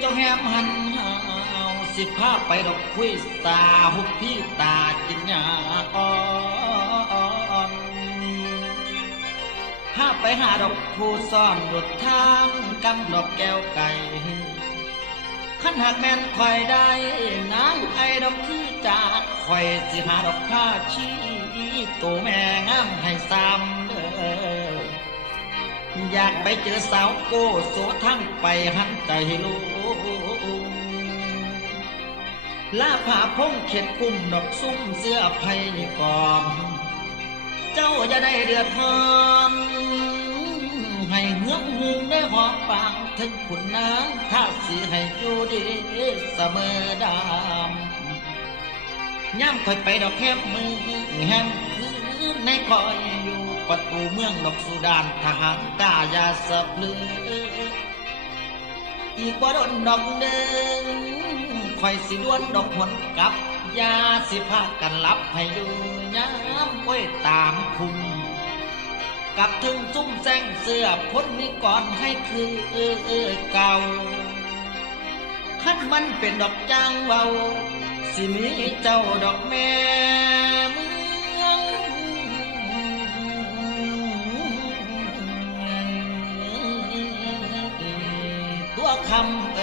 เจ้าแฮมหันเอาสิพาไปดอกคุยตาหุบพี่ตากินยาอ่อนพาไปหาดอกผู้ซ่อนหยุดทางกำดอกแก้วไก่ขันหากแม่นคอยได้นางไอ้ดอกคือจากคอยสิหาดอกผ้าชี้ตัวแม่งามให้ซ้ำเด้ออยากไปเจอสาวโกโสทั้งไปหันใจลูกลาผ้าพงเข็ดกุ้มดอกซุ้มเสื้อไผ่กอมเจ้าจะได้เดือดร้อนให้เหือกหูได้หอมปากถึงขุนนางถ้าสิให้อยู่ดีเสมอดำย่ำคอยไปดอกแคบมือแฮมคือในคอยอยู่ประตูเมืองดอกสุดานทหารกายาสะพลืออีกว่าโดนดอกเดินคอยสิด้วนดอกหวนกับยาสิพากันลับให้อยู่ย้ำไว้ตามคุมกับถึงซุ้มแซงเสื้อพ้นนี้ก่อนให้คือเก่าคันมันเป็นดอกจางเบาสิมีเจ้าดอกแม่เมืองตัวคำ